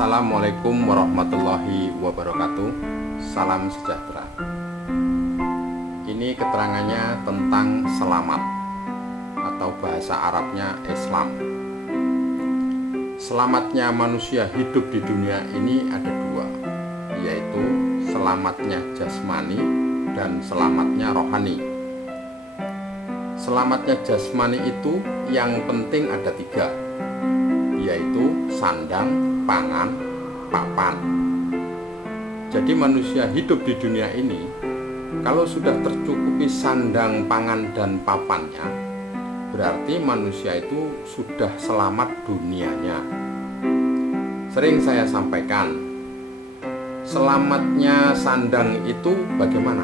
Assalamualaikum warahmatullahi wabarakatuh. Salam sejahtera. Ini keterangannya tentang selamat atau bahasa Arabnya Islam. Selamatnya manusia hidup di dunia ini ada dua, yaitu selamatnya jasmani dan selamatnya rohani. Selamatnya jasmani itu yang penting ada tiga, yaitu sandang, pangan, papan. Jadi manusia hidup di dunia ini, kalau sudah tercukupi sandang, pangan, dan papannya, berarti manusia itu sudah selamat dunianya. Sering saya sampaikan, selamatnya sandang itu bagaimana?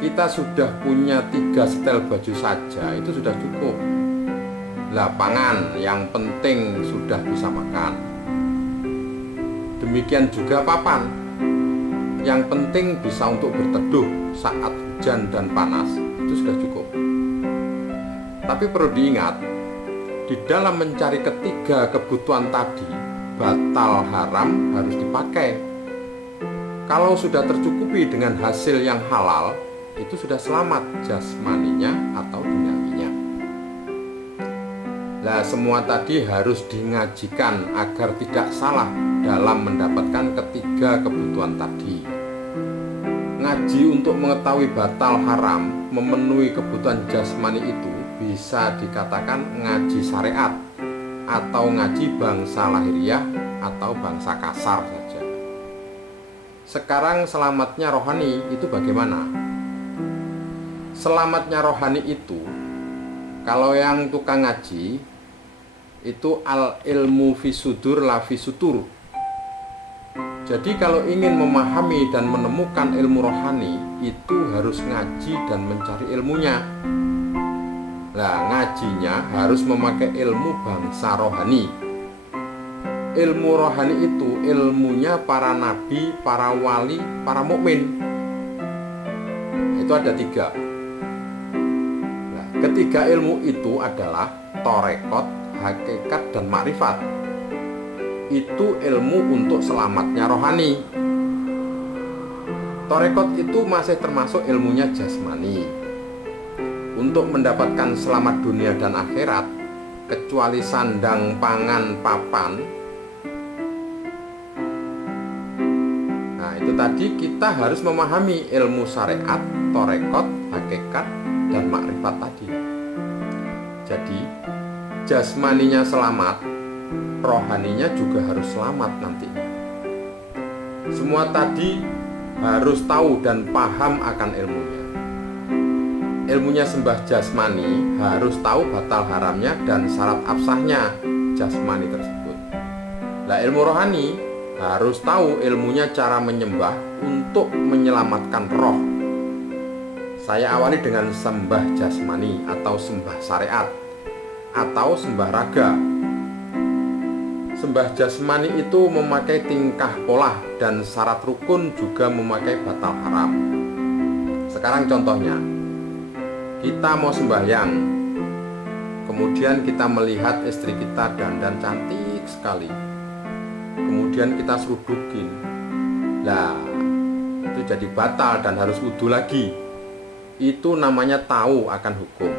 Kita sudah punya 3 setel baju saja, itu sudah cukup. Pangan yang penting sudah bisa makan. Demikian juga papan, yang penting bisa untuk berteduh saat hujan dan panas, itu sudah cukup. Tapi perlu diingat, di dalam mencari ketiga kebutuhan tadi, batal haram harus dipakai. Kalau sudah tercukupi dengan hasil yang halal, itu sudah selamat jasmaninya atau duniawinya. Semua tadi harus dingajikan agar tidak salah dalam mendapatkan ketiga kebutuhan tadi. Ngaji untuk mengetahui batal haram, memenuhi kebutuhan jasmani itu bisa dikatakan ngaji syariat atau ngaji bangsa lahiriah atau bangsa kasar saja. Sekarang selamatnya rohani itu bagaimana? Selamatnya rohani itu, kalau yang tukang ngaji, itu al ilmu fisudur la fisutur. Jadi kalau ingin memahami dan menemukan ilmu rohani, itu harus ngaji dan mencari ilmunya. Ngajinya harus memakai ilmu bangsa rohani. Ilmu rohani itu ilmunya para nabi, para wali, para mukmin. Itu ada 3. Ketiga ilmu itu adalah torekot, hakikat, dan makrifat. Itu ilmu untuk selamatnya rohani. Torekot itu masih termasuk ilmunya jasmani. Untuk mendapatkan selamat dunia dan akhirat, kecuali sandang, pangan, papan, itu tadi kita harus memahami ilmu syariat, torekot, hakikat, dan makrifat tadi. Jadi jasmaninya selamat, rohaninya juga harus selamat nantinya. Semua tadi harus tahu dan paham akan ilmunya. Ilmunya sembah jasmani harus tahu batal haramnya dan syarat absahnya jasmani tersebut. Ilmu rohani harus tahu ilmunya cara menyembah untuk menyelamatkan roh. Saya awali dengan sembah jasmani atau sembah syariat atau sembah raga. Sembah jasmani itu memakai tingkah pola dan syarat rukun, juga memakai batal haram. Sekarang contohnya, kita mau sembahyang, kemudian kita melihat istri kita dandan cantik sekali, kemudian kita serudukin, itu jadi batal dan harus wudu lagi. Itu namanya tahu akan hukum.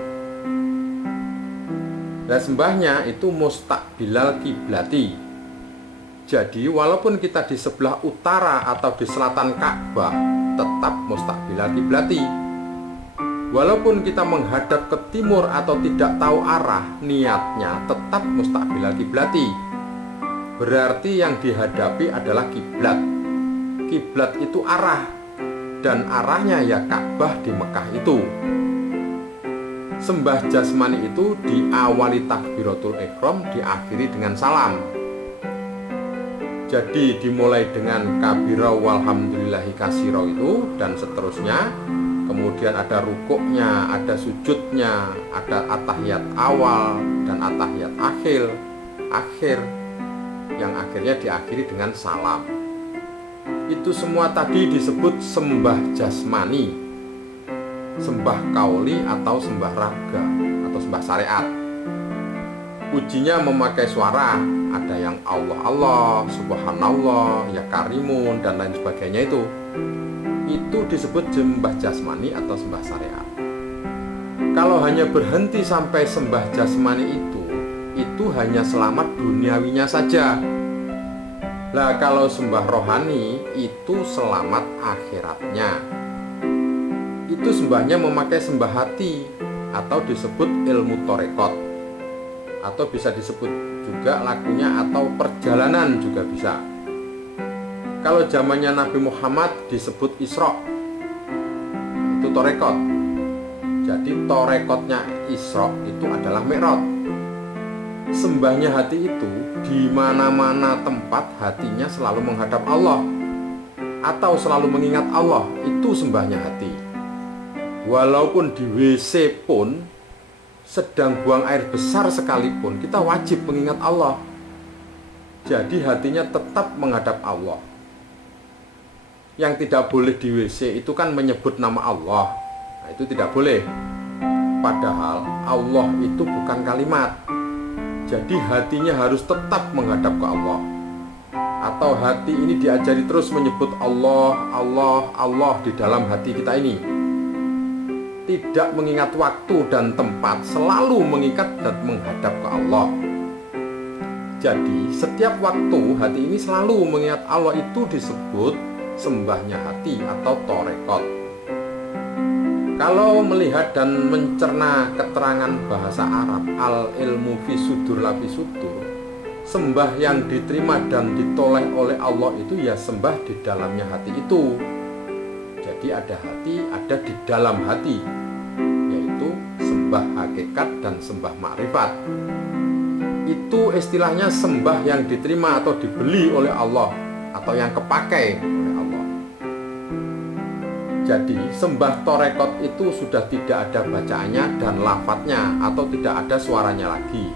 Sembahnya itu mustaqbilal kiblati. Jadi walaupun kita di sebelah utara atau di selatan Ka'bah, tetap mustaqbilal kiblati. Walaupun kita menghadap ke timur atau tidak tahu arah, niatnya tetap mustaqbilal kiblati. Berarti yang dihadapi adalah kiblat. Kiblat itu arah, dan arahnya ya Ka'bah di Mekah itu. Sembah jasmani itu diawali takbiratul ihram, diakhiri dengan salam. Jadi dimulai dengan kabira walhamdulillahi kasiro itu dan seterusnya. Kemudian ada rukuknya, ada sujudnya, ada atahiyat awal dan atahiyat akhir, yang akhirnya diakhiri dengan salam. Itu semua tadi disebut sembah jasmani, sembah kauli atau sembah raga atau sembah syariat. memujinya memakai suara, ada yang Allah Allah, subhanallah, ya karimun dan lain sebagainya itu disebut sembah jasmani atau sembah syariat. Kalau hanya berhenti sampai sembah jasmani itu hanya selamat duniawinya saja. Lah kalau sembah rohani itu selamat akhiratnya. Itu sembahnya memakai sembah hati atau disebut ilmu torekot, atau bisa disebut juga lakunya atau perjalanan juga bisa. Kalau zamannya Nabi Muhammad disebut Isra, itu torekot. Jadi torekotnya Isra itu adalah Mi'raj. Sembahnya hati itu di mana-mana tempat hatinya selalu menghadap Allah atau selalu mengingat Allah, itu sembahnya hati. Walaupun di WC pun sedang buang air besar sekalipun, kita wajib mengingat Allah. Jadi hatinya tetap menghadap Allah. Yang tidak boleh di WC itu kan menyebut nama Allah. Nah, itu tidak boleh. Padahal Allah itu bukan kalimat. Jadi hatinya harus tetap menghadap ke Allah. Atau hati ini diajari terus menyebut Allah, Allah, Allah di dalam hati kita ini. Tidak mengingat waktu dan tempat, selalu mengikat dan menghadap ke Allah. Jadi setiap waktu hati ini selalu mengingat Allah, itu disebut sembahnya hati atau torekot. Kalau melihat dan mencerna keterangan bahasa Arab, al ilmu fi sudur la fi sudur, sembah yang diterima dan ditoleh oleh Allah itu ya sembah di dalamnya hati itu. Jadi ada hati, ada di dalam hati, yaitu sembah hakikat dan sembah makrifat. Itu istilahnya sembah yang diterima atau dibeli oleh Allah, atau yang kepakai oleh Allah. Jadi sembah torekot itu sudah tidak ada bacaannya dan lafadznya, atau tidak ada suaranya lagi,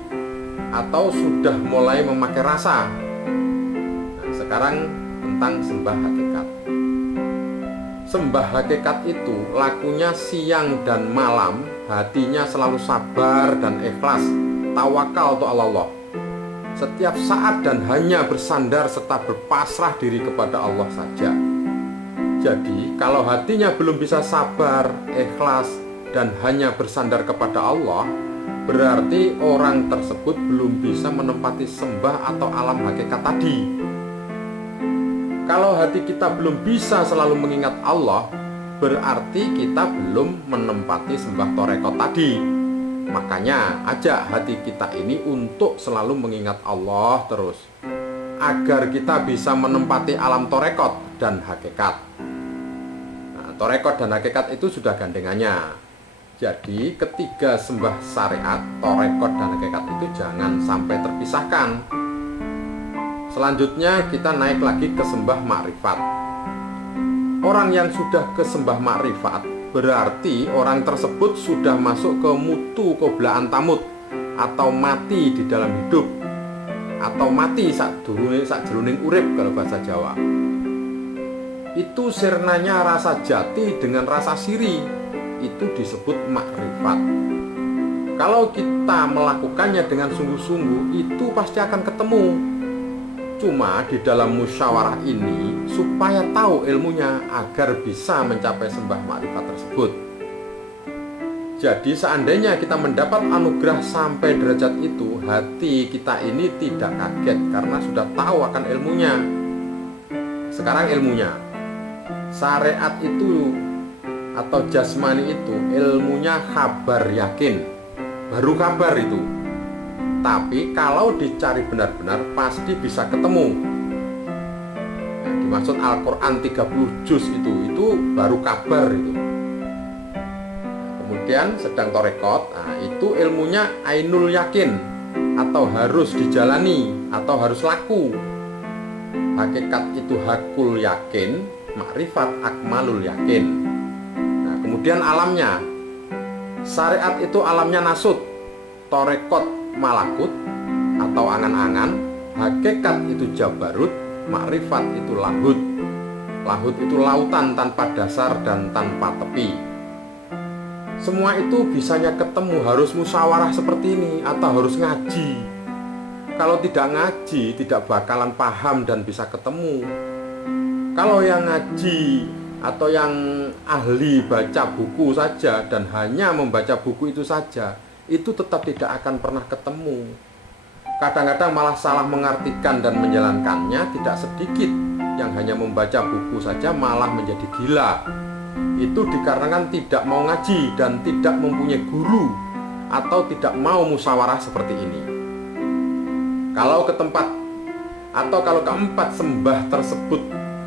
atau sudah mulai memakai rasa. Nah, sekarang tentang sembah hakikat. Sembah hakikat itu lakunya siang dan malam, hatinya selalu sabar dan ikhlas, tawakal untuk Allah. Setiap saat dan hanya bersandar serta berpasrah diri kepada Allah saja. Jadi kalau hatinya belum bisa sabar, ikhlas, dan hanya bersandar kepada Allah, berarti orang tersebut belum bisa menempati sembah atau alam hakikat tadi. Kalau hati kita belum bisa selalu mengingat Allah, berarti kita belum menempati sembah torekot tadi. Makanya ajak hati kita ini untuk selalu mengingat Allah terus, agar kita bisa menempati alam torekot dan hakikat. Nah, torekot dan hakikat itu sudah gandengannya. Jadi ketiga sembah syariat, torekot dan hakikat itu jangan sampai terpisahkan. Selanjutnya kita naik lagi ke sembah makrifat. Orang yang sudah ke sembah makrifat berarti orang tersebut sudah masuk ke mutu qoblaan tamut, atau mati di dalam hidup, atau mati sakjroning urip kalau bahasa Jawa. Itu sirnanya rasa jati dengan rasa siri, itu disebut makrifat. Kalau kita melakukannya dengan sungguh-sungguh, itu pasti akan ketemu. Cuma di dalam musyawarah ini supaya tahu ilmunya agar bisa mencapai sembah makrifat tersebut. Jadi seandainya kita mendapat anugerah sampai derajat itu, hati kita ini tidak kaget karena sudah tahu akan ilmunya. Sekarang ilmunya, syariat itu atau jasmani itu ilmunya kabar yakin, baru kabar itu. Tapi kalau dicari benar-benar pasti bisa ketemu. Nah, dimaksud Al-Quran 30 juz itu baru kabar itu. Kemudian sedang torekot, nah, itu ilmunya ainul yakin, atau harus dijalani, atau harus laku. Hakikat itu hakul yakin, makrifat akmalul yakin. Nah, kemudian alamnya, syariat itu alamnya nasut, torekot malakut atau angan-angan, hakikat itu jabarut, makrifat itu lahut. Lahut itu lautan tanpa dasar dan tanpa tepi. Semua itu bisanya ketemu harus musyawarah seperti ini atau harus ngaji. Kalau tidak ngaji, tidak bakalan paham dan bisa ketemu. Kalau yang ngaji atau yang ahli baca buku saja dan hanya membaca buku itu saja, itu tetap tidak akan pernah ketemu. Kadang-kadang malah salah mengartikan dan menjalankannya. Tidak sedikit yang hanya membaca buku saja malah menjadi gila. Itu dikarenakan tidak mau ngaji dan tidak mempunyai guru atau tidak mau musyawarah seperti ini. Kalau ke tempat atau kalau keempat sembah tersebut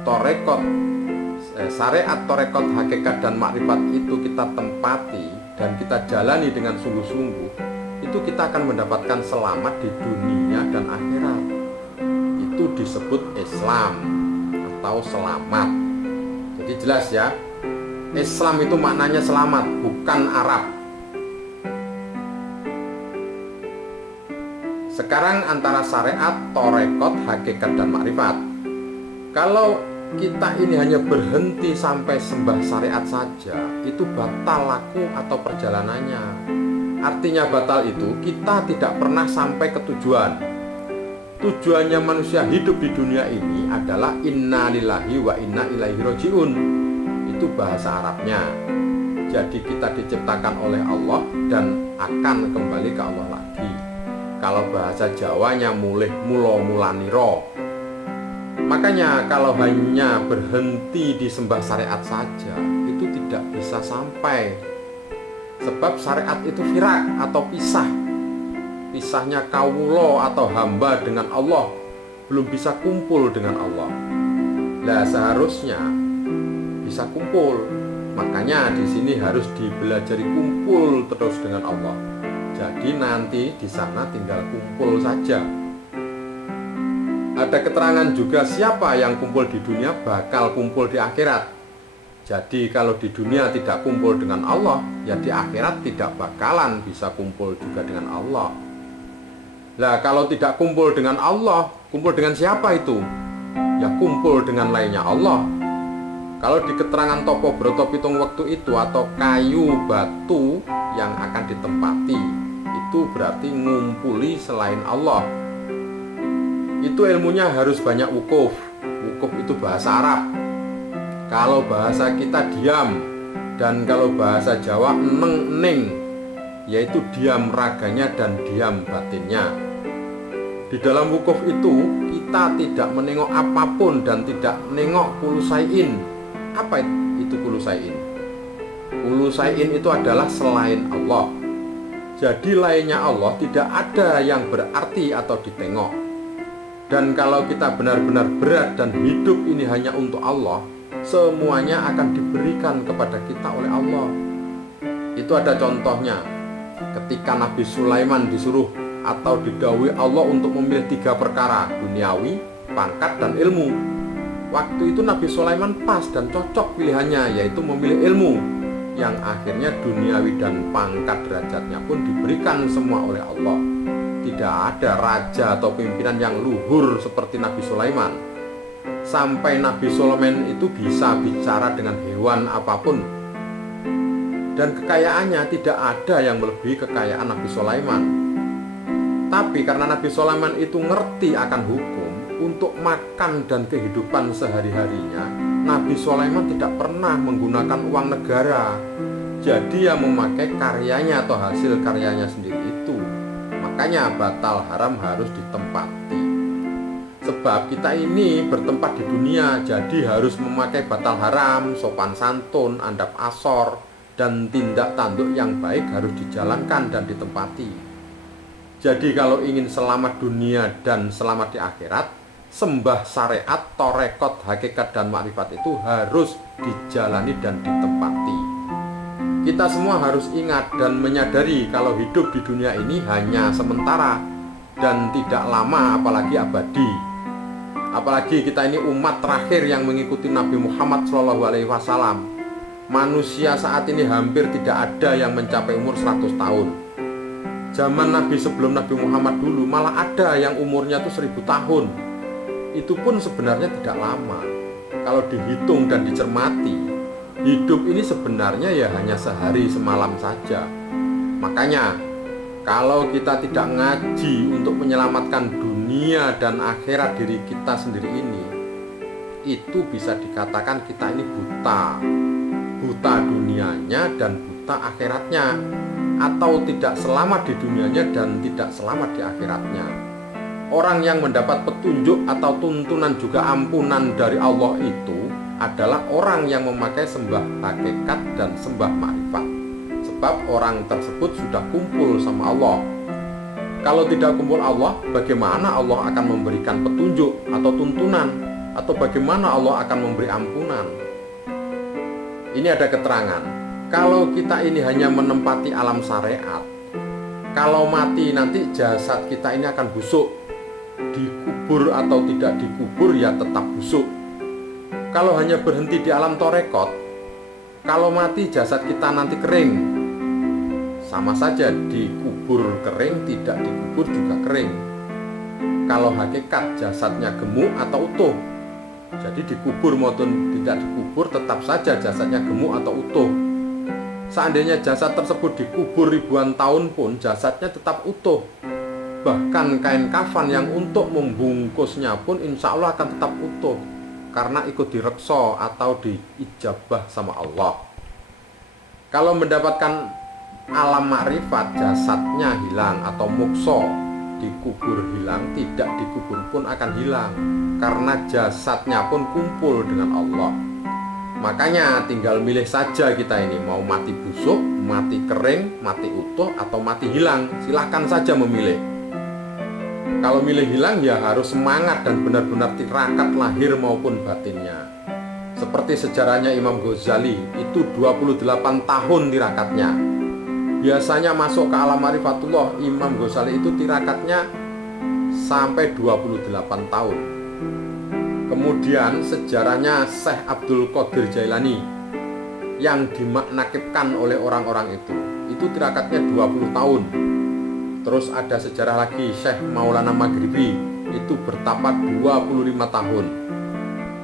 torekot, syariat, torekot, hakikat dan makrifat itu kita tempati dan kita jalani dengan sungguh-sungguh, itu kita akan mendapatkan selamat di dunia dan akhirat. Itu disebut Islam atau selamat. Jadi jelas ya, Islam itu maknanya selamat, bukan Arab. Sekarang antara syariat, torekot, hakikat dan makrifat. Kalau kita ini hanya berhenti sampai sembah syariat saja, itu batal laku atau perjalanannya. Artinya batal itu kita tidak pernah sampai ke tujuan. Tujuannya manusia hidup di dunia ini adalah inna lillahi wa inna ilaihi roji'un. Itu bahasa Arabnya. Jadi kita diciptakan oleh Allah dan akan kembali ke Allah lagi. Kalau bahasa Jawanya mulih mulo mulaniro. Makanya kalau hanya berhenti di sembah syariat saja, itu tidak bisa sampai. Sebab syariat itu firak atau pisah. Pisahnya kawulo atau hamba dengan Allah, belum bisa kumpul dengan Allah. Nah, seharusnya bisa kumpul. Makanya di sini harus dibelajari kumpul terus dengan Allah. Jadi nanti di sana tinggal kumpul saja. Ada keterangan juga siapa yang kumpul di dunia bakal kumpul di akhirat. Jadi kalau di dunia tidak kumpul dengan Allah, ya di akhirat tidak bakalan bisa kumpul juga dengan Allah. Nah, kalau tidak kumpul dengan Allah, kumpul dengan siapa itu? Ya kumpul dengan lainnya Allah. Kalau di keterangan Topo Broto Pitung Waktu itu atau kayu batu yang akan ditempati, itu berarti ngumpuli selain Allah. Itu ilmunya harus banyak wukuf. Wukuf itu bahasa Arab. Kalau bahasa kita diam, dan kalau bahasa Jawa neng-neng, yaitu diam raganya dan diam batinnya. Di dalam wukuf itu kita tidak menengok apapun dan tidak menengok kulusain. Apa itu kulusain? Kulusain itu adalah selain Allah. Jadi lainnya Allah tidak ada yang berarti atau ditengok. Dan kalau kita benar-benar berat dan hidup ini hanya untuk Allah, semuanya akan diberikan kepada kita oleh Allah. Itu ada contohnya. Ketika Nabi Sulaiman disuruh atau didhawuhi Allah untuk memilih 3 perkara, duniawi, pangkat, dan ilmu. Waktu itu Nabi Sulaiman pas dan cocok pilihannya, yaitu memilih ilmu, yang akhirnya duniawi dan pangkat derajatnya pun diberikan semua oleh Allah. Tidak ada raja atau pimpinan yang luhur seperti Nabi Sulaiman. Sampai Nabi Sulaiman itu bisa bicara dengan hewan apapun. Dan kekayaannya tidak ada yang melebihi kekayaan Nabi Sulaiman. Tapi karena Nabi Sulaiman itu ngerti akan hukum, untuk makan dan kehidupan sehari-harinya, Nabi Sulaiman tidak pernah menggunakan uang negara. Jadi yang memakai karyanya atau hasil karyanya sendiri itu. Makanya batal haram harus ditempati. Sebab kita ini bertempat di dunia, jadi harus memakai batal haram, sopan santun, andap asor, dan tindak tanduk yang baik harus dijalankan dan ditempati. Jadi kalau ingin selamat dunia dan selamat di akhirat, sembah syariat, torekot, hakikat, dan makrifat itu harus dijalani dan ditempati. Kita semua harus ingat dan menyadari kalau hidup di dunia ini hanya sementara dan tidak lama, apalagi abadi. Apalagi kita ini umat terakhir yang mengikuti Nabi Muhammad SAW. Manusia saat ini hampir tidak ada yang mencapai umur 100 tahun. Zaman Nabi sebelum Nabi Muhammad dulu malah ada yang umurnya itu 1000 tahun. Itu pun sebenarnya tidak lama. Kalau dihitung dan dicermati, Hidup ini sebenarnya ya hanya sehari semalam saja. Makanya kalau kita tidak ngaji untuk menyelamatkan dunia dan akhirat diri kita sendiri ini, itu bisa dikatakan kita ini buta. Buta dunianya dan buta akhiratnya, atau tidak selamat di dunianya dan tidak selamat di akhiratnya. Orang yang mendapat petunjuk atau tuntunan juga ampunan dari Allah itu adalah orang yang memakai sembah hakikat dan sembah ma'rifat. Sebab orang tersebut sudah kumpul sama Allah. Kalau tidak kumpul Allah, bagaimana Allah akan memberikan petunjuk atau tuntunan? Atau bagaimana Allah akan memberi ampunan? Ini ada keterangan. Kalau kita ini hanya menempati alam syariat, kalau mati nanti jasad kita ini akan busuk. Dikubur atau tidak dikubur ya tetap busuk. Kalau hanya berhenti di alam torekot, kalau mati jasad kita nanti kering. Sama saja, dikubur kering, tidak dikubur juga kering. Kalau hakikat jasadnya gemuk atau utuh, jadi dikubur maupun tidak dikubur tetap saja jasadnya gemuk atau utuh. Seandainya jasad tersebut dikubur ribuan tahun pun jasadnya tetap utuh. Bahkan kain kafan yang untuk membungkusnya pun insya Allah akan tetap utuh, karena ikut direkso atau diijabah sama Allah. Kalau mendapatkan alam makrifat, jasadnya hilang atau mukso, dikubur hilang, tidak dikubur pun akan hilang, karena jasadnya pun kumpul dengan Allah. Makanya tinggal milih saja kita ini, mau mati busuk, mati kering, mati utuh, atau mati hilang. Silahkan saja memilih. Kalau milih hilang ya harus semangat dan benar-benar tirakat lahir maupun batinnya. Seperti sejarahnya Imam Ghazali, itu 28 tahun tirakatnya. Biasanya masuk ke alam marifatullah, Imam Ghazali itu tirakatnya sampai 28 tahun. Kemudian sejarahnya Syekh Abdul Qadir Jailani yang dimaknakibkan oleh orang-orang itu tirakatnya 20 tahun. Terus ada sejarah lagi Syekh Maulana Maghribi, itu bertapa 25 tahun.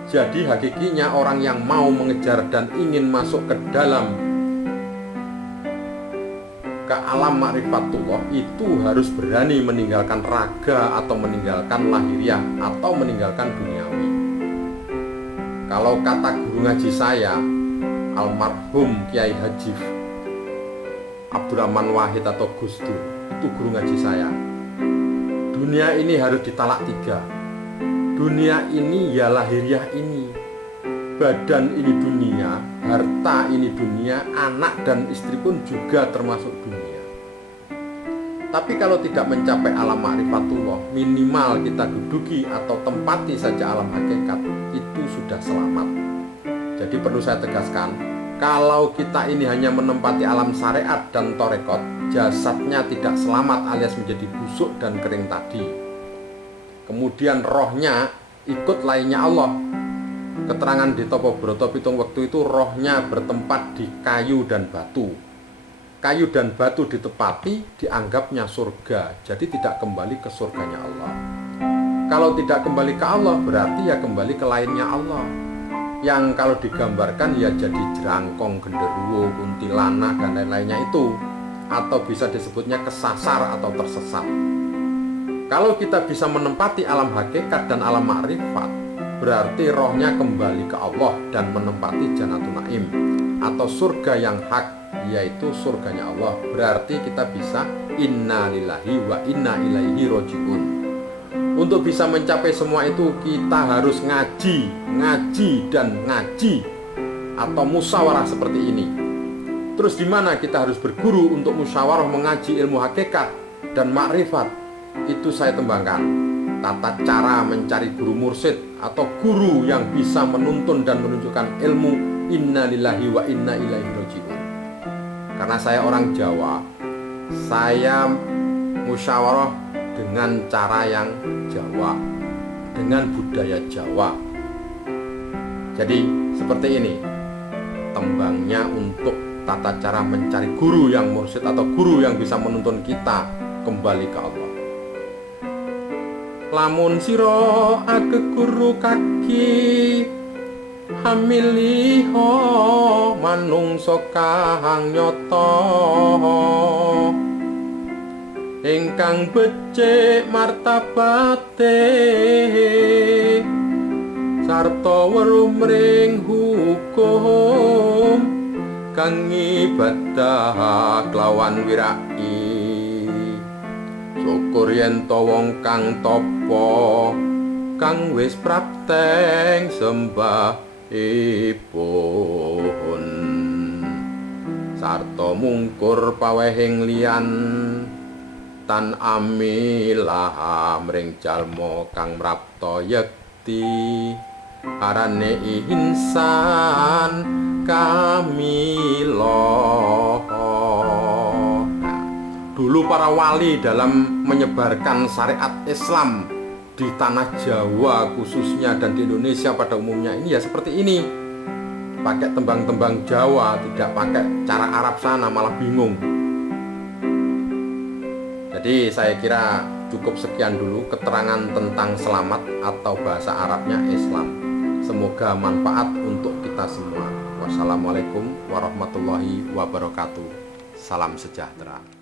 Jadi hakikinya orang yang mau mengejar dan ingin masuk ke alam ma'rifatullah itu harus berani meninggalkan raga atau meninggalkan lahiriah atau meninggalkan duniawi. Kalau kata guru ngaji saya, almarhum Kiai Haji Abdurrahman Wahid atau Gus Dur, itu guru ngaji saya. Dunia ini harus ditalak 3. Dunia ini ya lahiriah ini, badan ini dunia, harta ini dunia, anak dan istri pun juga termasuk dunia. Tapi kalau tidak mencapai alam ma'rifatullah, minimal kita duduki atau tempati saja alam hakikat, itu sudah selamat. Jadi perlu saya tegaskan, kalau kita ini hanya menempati alam syariat dan torekot, jasadnya tidak selamat alias menjadi busuk dan kering tadi. Kemudian rohnya ikut lainnya Allah. Keterangan di Topo Broto Pitung waktu itu rohnya bertempat di kayu dan batu. Kayu dan batu ditepati dianggapnya surga, jadi tidak kembali ke surganya Allah. Kalau tidak kembali ke Allah berarti ya kembali ke lainnya Allah, yang kalau digambarkan ya jadi jerangkong, genderuwo, kuntilanak dan lain-lainnya itu, atau bisa disebutnya kesasar atau tersesat. Kalau kita bisa menempati alam hakikat dan alam ma'rifat, berarti rohnya kembali ke Allah dan menempati Jannatul Naim atau surga yang hak, yaitu surganya Allah. Berarti kita bisa inna lillahi wa inna ilaihi roji'un. Untuk bisa mencapai semua itu kita harus ngaji dan ngaji atau musyawarah seperti ini. Terus di mana kita harus berguru untuk musyawarah mengaji ilmu hakikat dan makrifat? Itu saya tembangkan tata cara mencari guru mursyid atau guru yang bisa menuntun dan menunjukkan ilmu inna lillahi wa inna ilaihi roji'un. Karena saya orang Jawa, saya musyawarah dengan cara yang Jawa, dengan budaya Jawa. Jadi seperti ini tembangnya untuk tata cara mencari guru yang mursyid atau guru yang bisa menuntun kita kembali ke Allah. Lamun siro ake guru kaki hamiliha manungsa kang nyata ingkang becik martabate sarta weruh mring hukum kang ibadah kelawan wiraki syukur yen to wong kang tapa kang wis prapteng sembahipun sarta mungkur pawehing liyan tan amilah mring jalma kang mrapta yekti arane insan kamila. Dulu para wali dalam menyebarkan syariat Islam di tanah Jawa khususnya dan di Indonesia pada umumnya ini ya seperti ini, pakai tembang-tembang Jawa, tidak pakai cara Arab sana, malah bingung. Jadi saya kira cukup sekian dulu keterangan tentang selamat atau bahasa Arabnya Islam. Semoga manfaat untuk kita semua. Wassalamualaikum warahmatullahi wabarakatuh. Salam sejahtera.